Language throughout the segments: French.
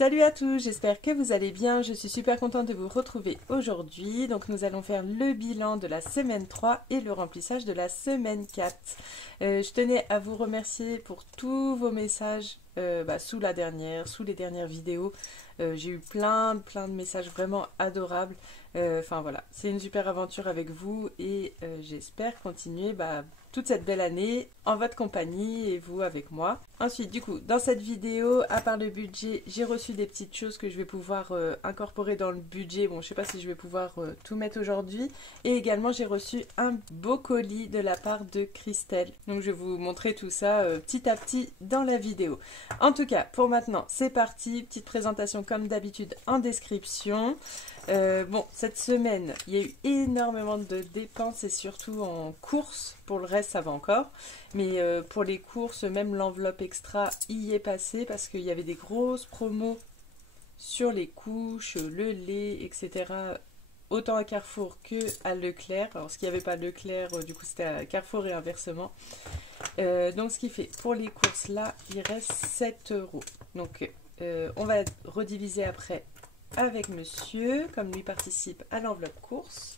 Salut à tous, j'espère que vous allez bien. Je suis super contente de vous retrouver aujourd'hui. Donc nous allons faire le bilan de la semaine 3 et le remplissage de la semaine 4. Je tenais à vous remercier pour tous vos messages sous les dernières vidéos. J'ai eu plein de messages vraiment adorables. Enfin voilà, c'est une super aventure avec vous et j'espère continuer toute cette belle année en votre compagnie et vous avec moi. Ensuite, du coup, dans cette vidéo, à part le budget, j'ai reçu des petites choses que je vais pouvoir incorporer dans le budget. Bon, je sais pas si je vais pouvoir tout mettre aujourd'hui. Et également, j'ai reçu un beau colis de la part de Christelle. Donc, je vais vous montrer tout ça petit à petit dans la vidéo. En tout cas, pour maintenant, c'est parti. Petite présentation comme d'habitude en description. Cette semaine, il y a eu énormément de dépenses et surtout en courses. Pour le reste, ça va encore. Mais pour les courses, même l'enveloppe extra y est passée parce qu'il y avait des grosses promos sur les couches, le lait, etc. Autant à Carrefour que à Leclerc. Alors, ce qu'il n'y avait pas à Leclerc, du coup, c'était à Carrefour et inversement. Donc, ce qui fait, pour les courses, là, il reste 7 €. Donc, on va rediviser après avec monsieur, comme lui participe à l'enveloppe course.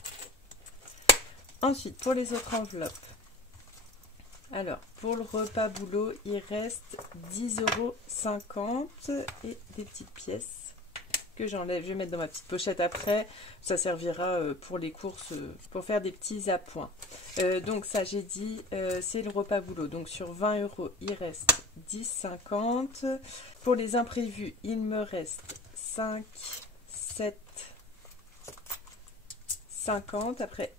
Ensuite, pour les autres enveloppes, alors, pour le repas boulot, il reste 10,50 € et des petites pièces que j'enlève. Je vais mettre dans ma petite pochette après. Ça servira pour les courses, pour faire des petits appoints. Donc ça, j'ai dit, c'est le repas boulot. Donc sur 20 €, il reste 10,50 €. Pour les imprévus, il me reste 5, 7, 50. Après,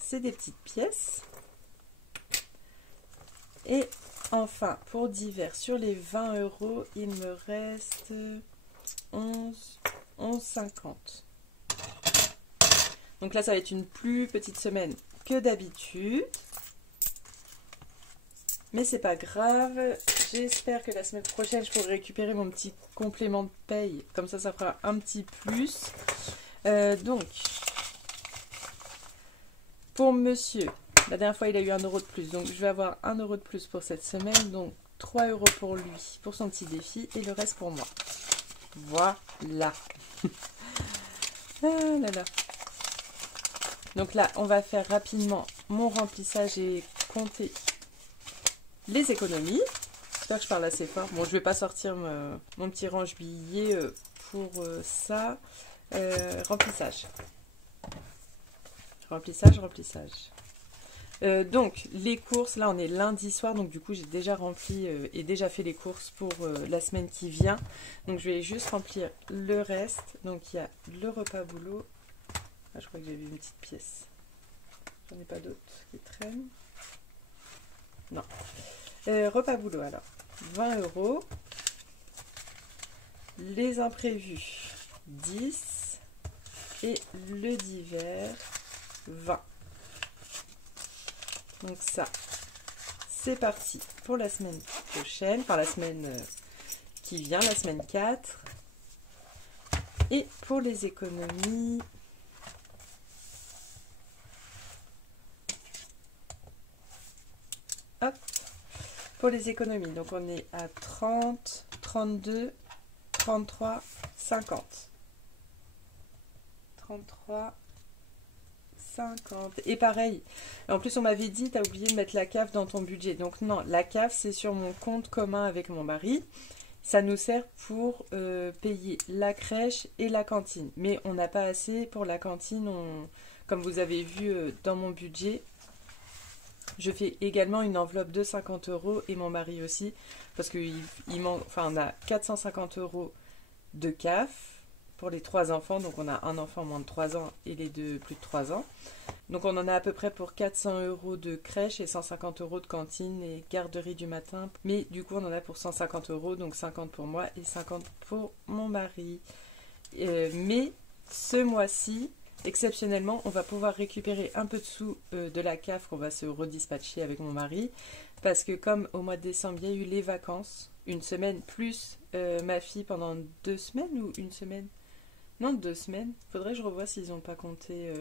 c'est des petites pièces. Et enfin, pour divers, sur les 20 €, il me reste 11,50 €. Donc là, ça va être une plus petite semaine que d'habitude. Mais c'est pas grave. J'espère que la semaine prochaine, je pourrai récupérer mon petit complément de paye. Comme ça fera un petit plus. Donc, pour monsieur... La dernière fois, il a eu 1 € de plus. Donc, je vais avoir 1 € de plus pour cette semaine. Donc, 3 € pour lui, pour son petit défi. Et le reste pour moi. Voilà. Ah là là. Donc là, on va faire rapidement mon remplissage et compter les économies. J'espère que je parle assez fort. Bon, je ne vais pas sortir mon petit range-billet pour ça. Remplissage. Remplissage. Donc les courses, là on est lundi soir, donc du coup j'ai déjà rempli et déjà fait les courses pour la semaine qui vient. Donc je vais juste remplir le reste. Donc il y a le repas boulot. Ah, je crois que j'ai vu une petite pièce. J'en ai pas d'autres qui traînent. Non. Repas boulot alors. 20 €. Les imprévus 10. Et le divers 20. Donc ça, c'est parti pour la semaine prochaine, enfin la semaine qui vient, la semaine 4. Et pour les économies, hop, pour les économies, donc on est à 30, 32, 33, 50. 33, 50. Et pareil, en plus on m'avait dit, t'as oublié de mettre la CAF dans ton budget. Donc non, la CAF c'est sur mon compte commun avec mon mari. Ça nous sert pour payer la crèche et la cantine. Mais on n'a pas assez pour la cantine. Comme vous avez vu dans mon budget, je fais également une enveloppe de 50 € et mon mari aussi. Parce qu'il manque, enfin on a 450 € de CAF. Pour les 3 enfants, donc on a un enfant moins de 3 ans et les deux plus de 3 ans. Donc on en a à peu près pour 400 € de crèche et 150 € de cantine et garderie du matin. Mais du coup on en a pour 150 €, donc 50 pour moi et 50 pour mon mari. Mais ce mois-ci, exceptionnellement, on va pouvoir récupérer un peu de sous de la CAF qu'on va se redispatcher avec mon mari. Parce que comme au mois de décembre, il y a eu les vacances, une semaine plus ma fille pendant 2 semaines ou une semaine? Non, 2 semaines. Faudrait que je revoie s'ils n'ont pas compté.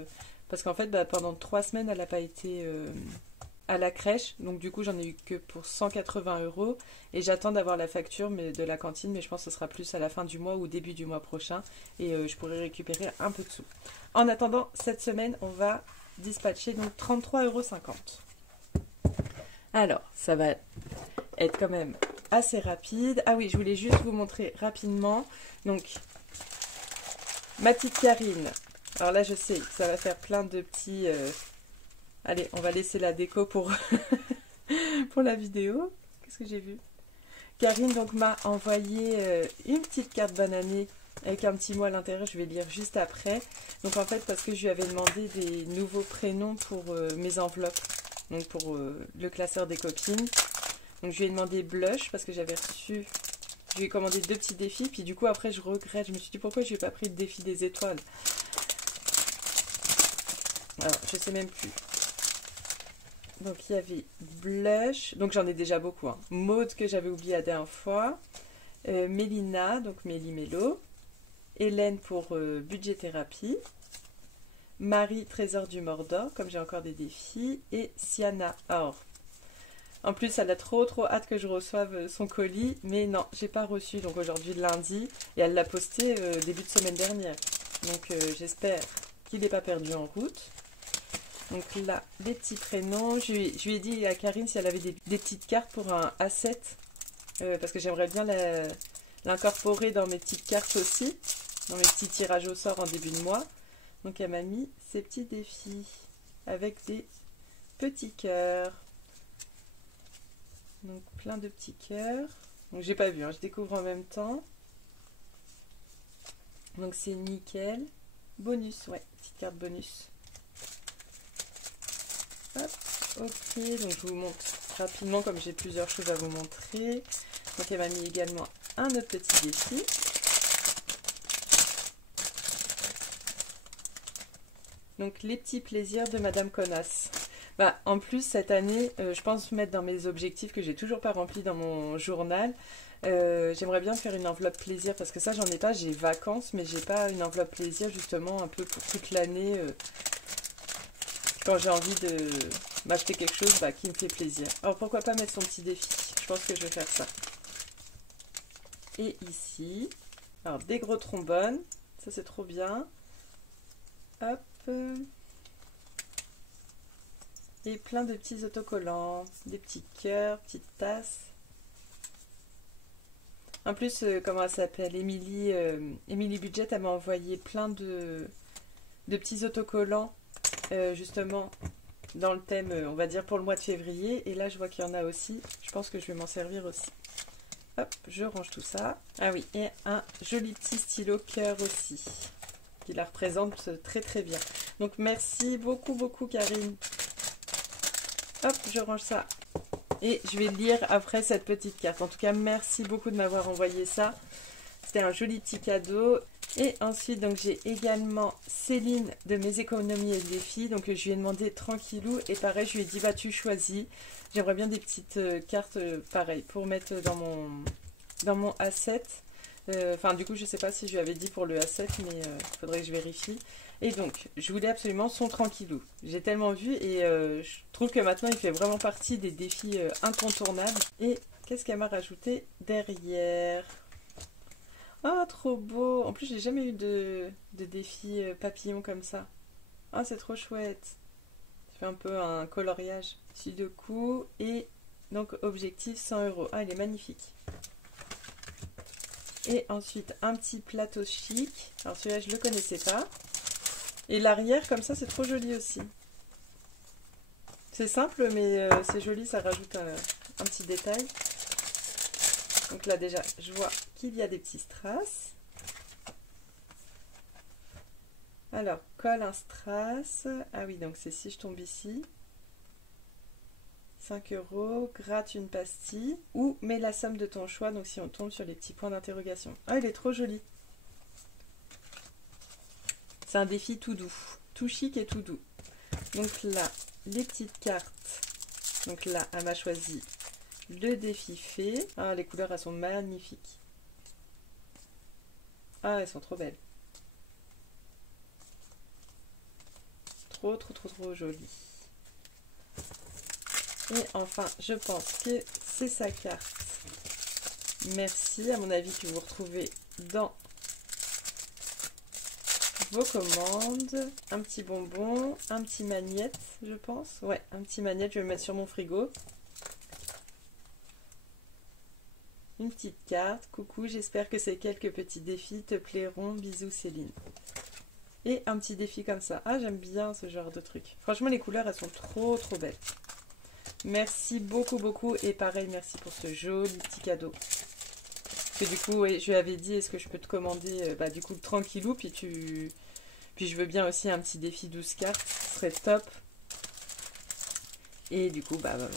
Parce qu'en fait, pendant 3 semaines, elle n'a pas été à la crèche. Donc du coup, j'en ai eu que pour 180 euros. Et j'attends d'avoir la facture de la cantine, mais je pense que ce sera plus à la fin du mois ou début du mois prochain. Et je pourrai récupérer un peu de sous. En attendant, cette semaine, on va dispatcher donc 33,50 €. Alors, ça va être quand même assez rapide. Ah oui, je voulais juste vous montrer rapidement. Donc, ma petite Karine. Alors là, je sais, ça va faire plein de petits... Allez, on va laisser la déco pour, pour la vidéo. Qu'est-ce que j'ai vu? Karine donc m'a envoyé une petite carte bonne année avec un petit mot à l'intérieur. Je vais lire juste après. Donc en fait, parce que je lui avais demandé des nouveaux prénoms pour mes enveloppes. Donc pour le classeur des copines. Donc je lui ai demandé Blush parce que j'avais reçu... Je lui ai commandé 2 petits défis. Puis du coup, après, je regrette. Je me suis dit pourquoi je n'ai pas pris le défi des étoiles. Alors, je sais même plus. Donc il y avait Blush, donc j'en ai déjà beaucoup. Hein. Maude que j'avais oublié la dernière fois. Mélina, donc Méli Mélo. Hélène pour budget thérapie. Marie, trésor du Mordor, comme j'ai encore des défis. Et Siana. Alors, en plus, elle a trop hâte que je reçoive son colis. Mais non, j'ai pas reçu. Donc aujourd'hui, lundi. Et elle l'a posté début de semaine dernière. Donc j'espère qu'il n'est pas perdu en route. Donc là, les petits prénoms. Je lui ai dit à Karine si elle avait des petites cartes pour un A7. Parce que j'aimerais bien l'incorporer dans mes petites cartes aussi. Dans mes petits tirages au sort en début de mois. Donc elle m'a mis ces petits défis. Avec des petits cœurs. Donc plein de petits cœurs. Donc j'ai pas vu, hein, je découvre en même temps. Donc c'est nickel. Bonus, ouais, petite carte bonus. Hop, ok, donc je vous montre rapidement comme j'ai plusieurs choses à vous montrer. Donc elle m'a mis également un autre petit défi. Donc les petits plaisirs de Madame Connasse. Bah, en plus cette année, je pense mettre dans mes objectifs que j'ai toujours pas rempli dans mon journal. J'aimerais bien faire une enveloppe plaisir parce que ça j'en ai pas, j'ai vacances mais j'ai pas une enveloppe plaisir justement un peu pour toute l'année. Quand j'ai envie de m'acheter quelque chose qui me fait plaisir. Alors pourquoi pas mettre son petit défi? Je pense que je vais faire ça. Et ici, alors des gros trombones, ça c'est trop bien. Hop. Et plein de petits autocollants, des petits cœurs, petites tasses. En plus, comment elle s'appelle, Émilie Budget, elle m'a envoyé plein de petits autocollants. Justement dans le thème on va dire pour le mois de février et là je vois qu'il y en a aussi, je pense que je vais m'en servir aussi. Hop, je range tout ça. Ah oui, et un joli petit stylo cœur aussi qui la représente très bien. Donc merci beaucoup Karine. Hop, je range ça et je vais lire après cette petite carte. En tout cas merci beaucoup de m'avoir envoyé ça, c'était un joli petit cadeau. Et ensuite, donc j'ai également Céline de Mes économies et défis. Donc je lui ai demandé tranquillou. Et pareil, je lui ai dit, bah tu choisis. J'aimerais bien des petites cartes, pareil, pour mettre dans mon A7. Enfin, du coup, je sais pas si je lui avais dit pour le A7, mais il faudrait que je vérifie. Et donc, je voulais absolument son tranquillou. J'ai tellement vu et je trouve que maintenant, il fait vraiment partie des défis incontournables. Et qu'est-ce qu'elle m'a rajouté derrière ? Oh, trop beau! En plus, j'ai jamais eu de défi papillon comme ça. Ah, c'est trop chouette. Ça fait un peu un coloriage. Sudoku et donc objectif 100 €. Ah, il est magnifique. Et ensuite, un petit plateau chic. Alors celui-là, je le connaissais pas. Et l'arrière, comme ça, c'est trop joli aussi. C'est simple, mais c'est joli, ça rajoute un petit détail. Donc là déjà, je vois qu'il y a des petits strass. Alors, colle un strass. Ah oui, donc c'est si je tombe ici. 5 €, gratte une pastille ou mets la somme de ton choix. Donc si on tombe sur les petits points d'interrogation. Ah, il est trop joli. C'est un défi tout doux. Tout chic et tout doux. Donc là, les petites cartes. Donc là, elle m'a choisi le défi fait. Ah, les couleurs, elles sont magnifiques. Ah, elles sont trop belles. Trop jolies. Et enfin, je pense que c'est sa carte. Merci, à mon avis, que vous retrouvez dans vos commandes. Un petit bonbon, un petit magnète, je pense. Ouais, un petit magnète, je vais le mettre sur mon frigo. Une petite carte. Coucou, j'espère que ces quelques petits défis te plairont. Bisous Céline. Et un petit défi comme ça. Ah, j'aime bien ce genre de truc. Franchement, les couleurs, elles sont trop belles. Merci beaucoup. Et pareil, merci pour ce joli petit cadeau. Parce que du coup, ouais, je lui avais dit, est-ce que je peux te commander du coup tranquillou, puis je veux bien aussi un petit défi 12 cartes, ce serait top. Et du coup, voilà,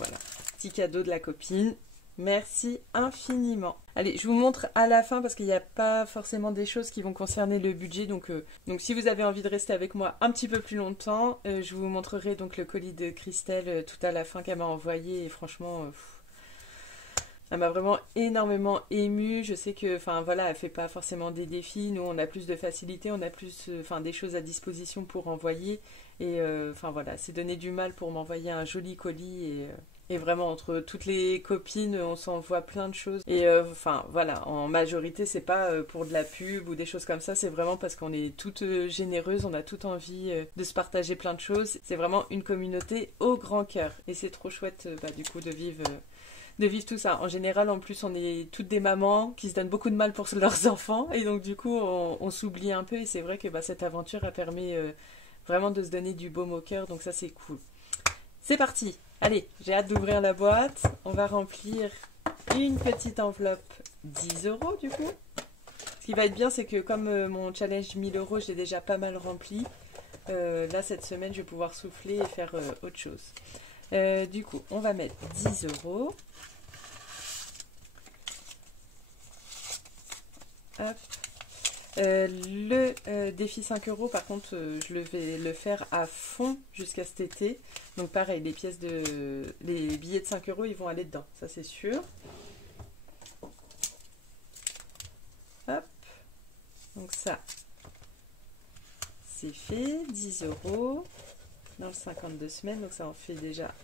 petit cadeau de la copine. Merci infiniment. Allez, je vous montre à la fin parce qu'il n'y a pas forcément des choses qui vont concerner le budget. Donc si vous avez envie de rester avec moi un petit peu plus longtemps, je vous montrerai donc le colis de Christelle tout à la fin qu'elle m'a envoyé. Et franchement, elle m'a vraiment énormément émue. Je sais que, enfin voilà, elle fait pas forcément des défis. Nous, on a plus de facilité, on a plus, des choses à disposition pour envoyer. Et voilà, c'est donné du mal pour m'envoyer un joli colis et vraiment, entre toutes les copines, on s'envoie plein de choses. Et voilà, en majorité, c'est pas pour de la pub ou des choses comme ça. C'est vraiment parce qu'on est toutes généreuses, on a toute envie de se partager plein de choses. C'est vraiment une communauté au grand cœur. Et c'est trop chouette, du coup, de vivre tout ça. En général, en plus, on est toutes des mamans qui se donnent beaucoup de mal pour leurs enfants. Et donc, du coup, on s'oublie un peu. Et c'est vrai que cette aventure a permis vraiment de se donner du baume au cœur. Donc ça, c'est cool. C'est parti. Allez, j'ai hâte d'ouvrir la boîte. On va remplir une petite enveloppe 10 € du coup. Ce qui va être bien, c'est que comme mon challenge 1000 €, j'ai déjà pas mal rempli. Là, cette semaine, je vais pouvoir souffler et faire autre chose. Du coup, on va mettre 10 €. Hop. Le défi 5 €, par contre, je vais le faire à fond jusqu'à cet été. Donc pareil, les billets de 5 €, ils vont aller dedans, ça c'est sûr. Hop. Donc ça, c'est fait. 10 € dans le 52 semaines. Donc ça en fait déjà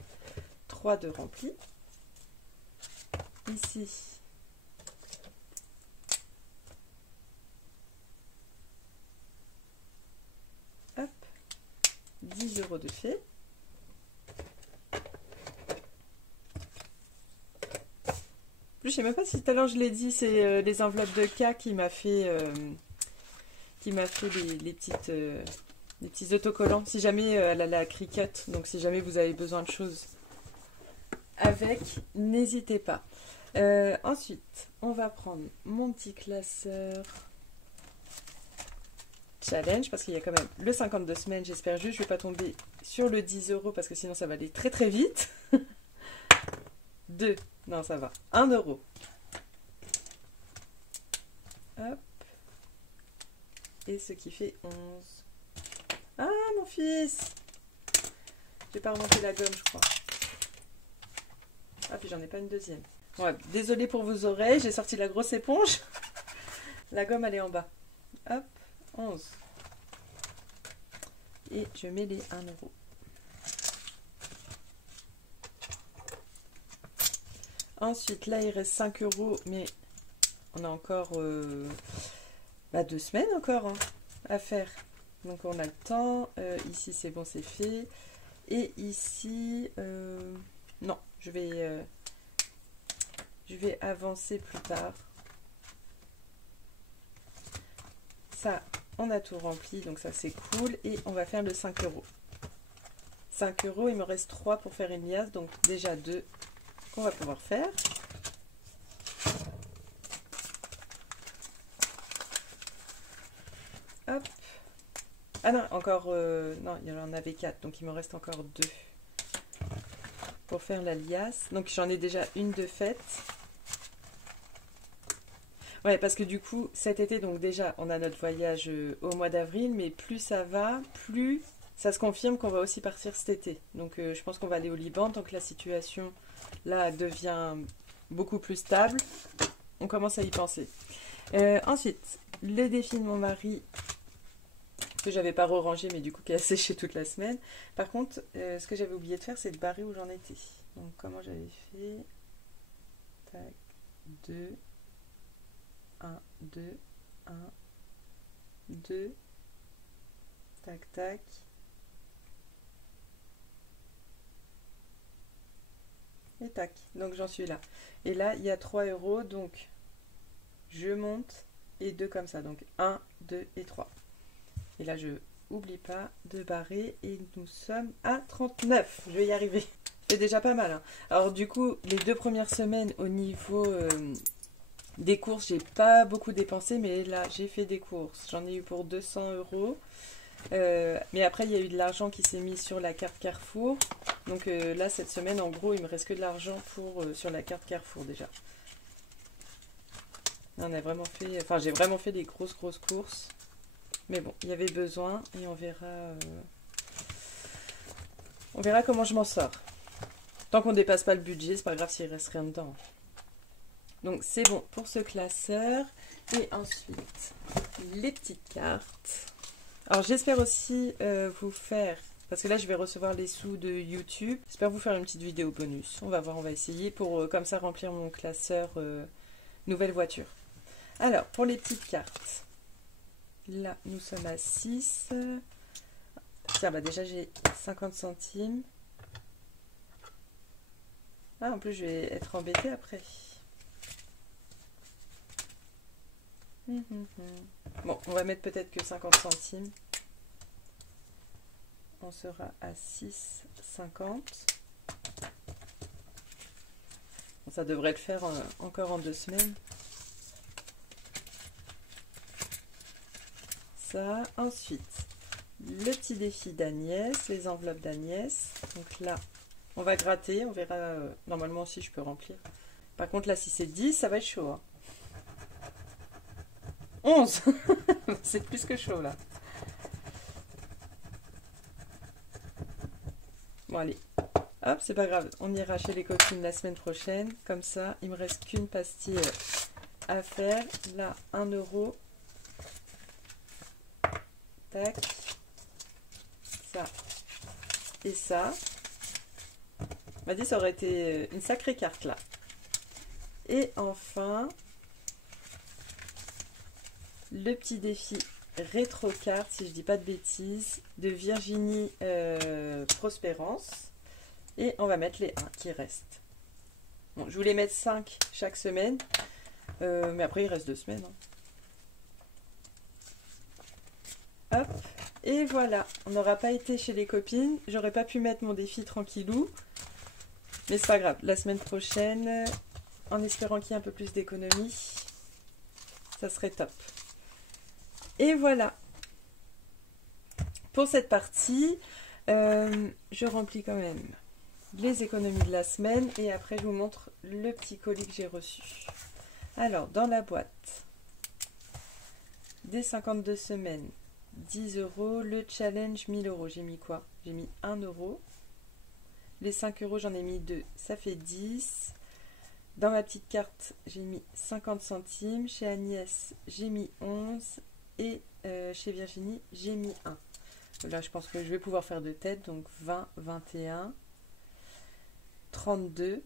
3 de remplis. Ici. Hop. 10 € de fait. Je sais même pas si tout à l'heure je l'ai dit, c'est les enveloppes de K qui m'a fait les petits autocollants. Si jamais elle a la Cricut, donc si jamais vous avez besoin de choses avec, n'hésitez pas. Ensuite, on va prendre mon petit classeur challenge parce qu'il y a quand même le 52 semaines. J'espère juste que je ne vais pas tomber sur le 10 € parce que sinon ça va aller très vite. 2. Non, ça va. 1 €. Hop. Et ce qui fait 11. Ah, mon fils! J'ai pas remonté la gomme, je crois. Ah, puis j'en ai pas une deuxième. Ouais, désolée pour vos oreilles, j'ai sorti la grosse éponge. La gomme, elle est en bas. Hop, 11. Et je mets les 1 €. Ensuite, là, il reste 5 €, mais on a encore 2 semaines encore à faire. Donc, on a le temps. Ici, c'est bon, c'est fait. Et ici, non, je vais avancer plus tard. Ça, on a tout rempli, donc ça, c'est cool. Et on va faire le 5 €. 5 €, il me reste 3 pour faire une liasse, donc déjà 2 qu'on va pouvoir faire. Hop. Ah non, encore... non, il y en avait 4, donc il me reste encore 2 pour faire la liasse. Donc j'en ai déjà une de faite. Ouais, parce que du coup, cet été, donc déjà, on a notre voyage au mois d'avril, mais plus ça va, plus ça se confirme qu'on va aussi partir cet été. Donc je pense qu'on va aller au Liban, tant que la situation là devient beaucoup plus stable. On commence à y penser. Ensuite, le défi de mon mari, que j'avais pas re-rangé, mais du coup qui a séché toute la semaine. Par contre, ce que j'avais oublié de faire, c'est de barrer où j'en étais. Donc comment j'avais fait? Tac, 2, 1, 2, 1, 2, tac, tac. Et tac, donc j'en suis là. Et là, il y a 3 €, donc je monte et 2 comme ça. Donc 1, 2 et 3. Et là, je n'oublie pas de barrer et nous sommes à 39. Je vais y arriver. C'est déjà pas mal. Hein. Alors du coup, les 2 premières semaines au niveau des courses, j'ai pas beaucoup dépensé, mais là, j'ai fait des courses. J'en ai eu pour 200 €. Mais après, il y a eu de l'argent qui s'est mis sur la carte Carrefour. Donc là, cette semaine, en gros, il me reste que de l'argent sur la carte Carrefour déjà. On a vraiment fait, enfin, j'ai vraiment fait des grosses courses. Mais bon, il y avait besoin et on verra comment je m'en sors. Tant qu'on ne dépasse pas le budget, c'est pas grave s'il reste rien dedans. Donc c'est bon pour ce classeur. Et ensuite, les petites cartes. Alors j'espère aussi vous faire, parce que là je vais recevoir les sous de YouTube, j'espère vous faire une petite vidéo bonus. On va voir, on va essayer pour comme ça remplir mon classeur nouvelle voiture. Alors pour les petites cartes, là nous sommes à 6. Tiens, bah déjà j'ai 50 centimes. Ah, en plus je vais être embêtée après. Bon, on va mettre peut-être que 50 centimes. On sera à 6,50. Ça devrait le faire encore en 2 semaines. Ça. Ensuite, le petit défi d'Agnès, les enveloppes d'Agnès. Donc là, on va gratter. On verra. Normalement aussi, je peux remplir. Par contre, là, si c'est 10, ça va être chaud. Hein. 11. C'est plus que chaud, là. Bon, allez. Hop, c'est pas grave. On ira chez les copines la semaine prochaine. Comme ça, il me reste qu'une pastille à faire. Là, 1 €. Tac. Ça. Et ça. On m'a dit ça aurait été une sacrée carte, là. Et enfin... le petit défi rétro carte, si je dis pas de bêtises, de Virginie Prospérance. Et on va mettre les 1 qui restent. Bon, je voulais mettre 5 chaque semaine, mais après il reste 2 semaines. Hein. Hop, et voilà, on n'aura pas été chez les copines. J'aurais pas pu mettre mon défi tranquillou, mais c'est pas grave. La semaine prochaine, en espérant qu'il y ait un peu plus d'économie, ça serait top. Et voilà, pour cette partie, je remplis quand même les économies de la semaine et après je vous montre le petit colis que j'ai reçu. Alors, dans la boîte, des 52 semaines, 10 €, le challenge 1000 €, j'ai mis quoi? J'ai mis 1 €, les 5 € j'en ai mis 2, ça fait 10. Dans ma petite carte, j'ai mis 50 centimes, chez Agnès, j'ai mis 11. Et chez Virginie, j'ai mis 1. Là, je pense que je vais pouvoir faire de tête. Donc 20, 21, 32,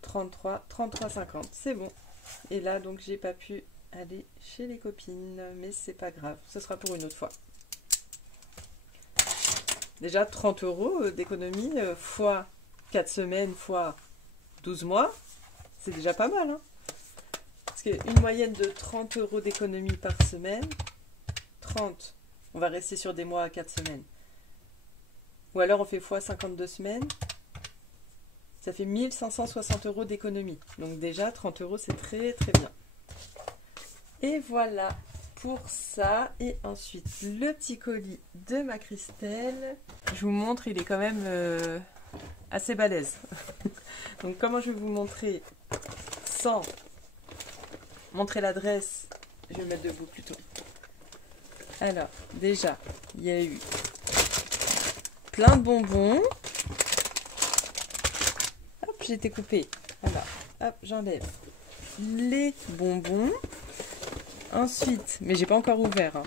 33, 33, 50. C'est bon. Et là, donc, j'ai pas pu aller chez les copines. Mais c'est pas grave. Ce sera pour une autre fois. Déjà, 30 € d'économie fois 4 semaines fois 12 mois. C'est déjà pas mal. Hein, parce qu'une moyenne de 30 € d'économie par semaine... 30, on va rester sur des mois à 4 semaines. Ou alors on fait x 52 semaines, ça fait 1560 € d'économie. Donc déjà 30 € c'est très très bien. Et voilà pour ça. Et ensuite le petit colis de ma Christelle. Je vous montre, il est quand même assez balèze. Donc comment je vais vous montrer sans montrer l'adresse, je vais me mettre debout plutôt. Alors, déjà, il y a eu plein de bonbons. Hop, j'ai été coupée. Alors, hop, j'enlève les bonbons. Ensuite, mais j'ai pas encore ouvert, hein,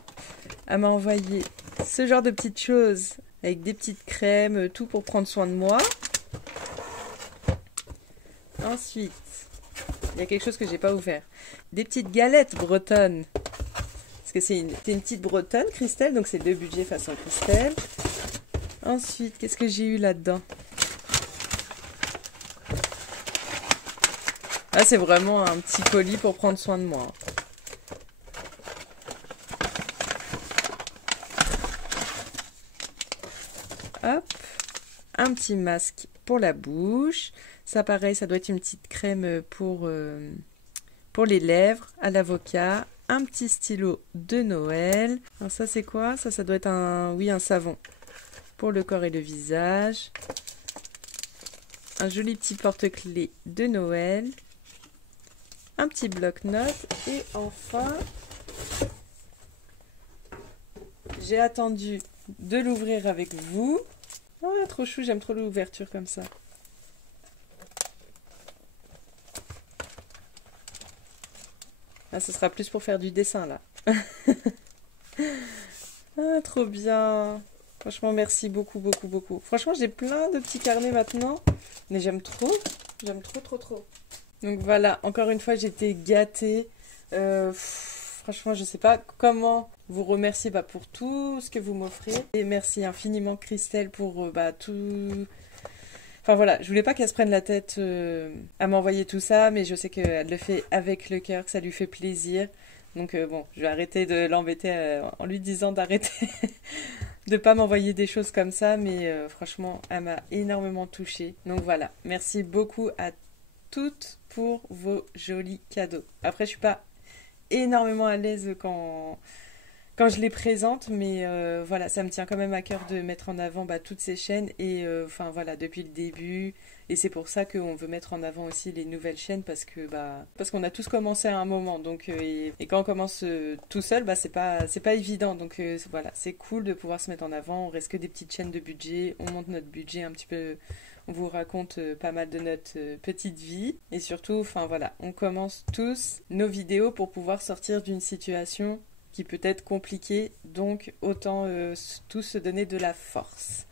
elle m'a envoyé ce genre de petites choses avec des petites crèmes, tout pour prendre soin de moi. Ensuite, il y a quelque chose que j'ai pas ouvert. Des petites galettes bretonnes. Parce que c'est une petite bretonne, Christelle, donc c'est 2 budgets façon Christelle. Ensuite, qu'est-ce que j'ai eu là-dedans? Ah, c'est vraiment un petit colis pour prendre soin de moi. Hop, un petit masque pour la bouche. Ça, pareil, ça doit être une petite crème pour les lèvres à l'avocat. Un petit stylo de Noël. Alors ça, c'est quoi? Ça doit être un savon pour le corps et le visage. Un joli petit porte-clés de Noël. Un petit bloc-notes. Et enfin, j'ai attendu de l'ouvrir avec vous. Ah, trop chou, j'aime trop l'ouverture comme ça. Ah, ce sera plus pour faire du dessin, là. Ah, trop bien. Franchement, merci beaucoup, beaucoup, beaucoup. Franchement, j'ai plein de petits carnets maintenant. Mais j'aime trop. J'aime trop, trop, trop. Donc voilà, encore une fois, j'ai été gâtée. Franchement, je sais pas comment vous remercier pour tout ce que vous m'offrez. Et merci infiniment, Christelle, pour tout... Enfin voilà, je voulais pas qu'elle se prenne la tête à m'envoyer tout ça, mais je sais qu'elle le fait avec le cœur, que ça lui fait plaisir. Donc bon, je vais arrêter de l'embêter en lui disant d'arrêter de pas m'envoyer des choses comme ça, mais franchement, elle m'a énormément touchée. Donc voilà, merci beaucoup à toutes pour vos jolis cadeaux. Après, je suis pas énormément à l'aise quand je les présente, mais voilà, ça me tient quand même à cœur de mettre en avant toutes ces chaînes et enfin voilà, depuis le début, et c'est pour ça qu'on veut mettre en avant aussi les nouvelles chaînes parce qu'on a tous commencé à un moment, donc et quand on commence tout seul, c'est pas évident, donc voilà, c'est cool de pouvoir se mettre en avant. On reste que des petites chaînes de budget, on monte notre budget un petit peu, on vous raconte pas mal de notre petite vie, et surtout, enfin voilà, on commence tous nos vidéos pour pouvoir sortir d'une situation qui peut être compliqué, donc autant tous se donner de la force.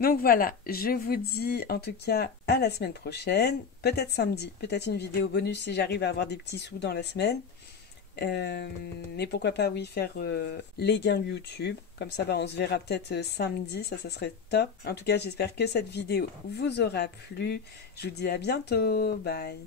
Donc voilà, je vous dis en tout cas à la semaine prochaine, peut-être samedi, peut-être une vidéo bonus si j'arrive à avoir des petits sous dans la semaine. Mais pourquoi pas, oui, faire les gains YouTube, comme ça on se verra peut-être samedi, ça serait top. En tout cas, j'espère que cette vidéo vous aura plu. Je vous dis à bientôt, bye.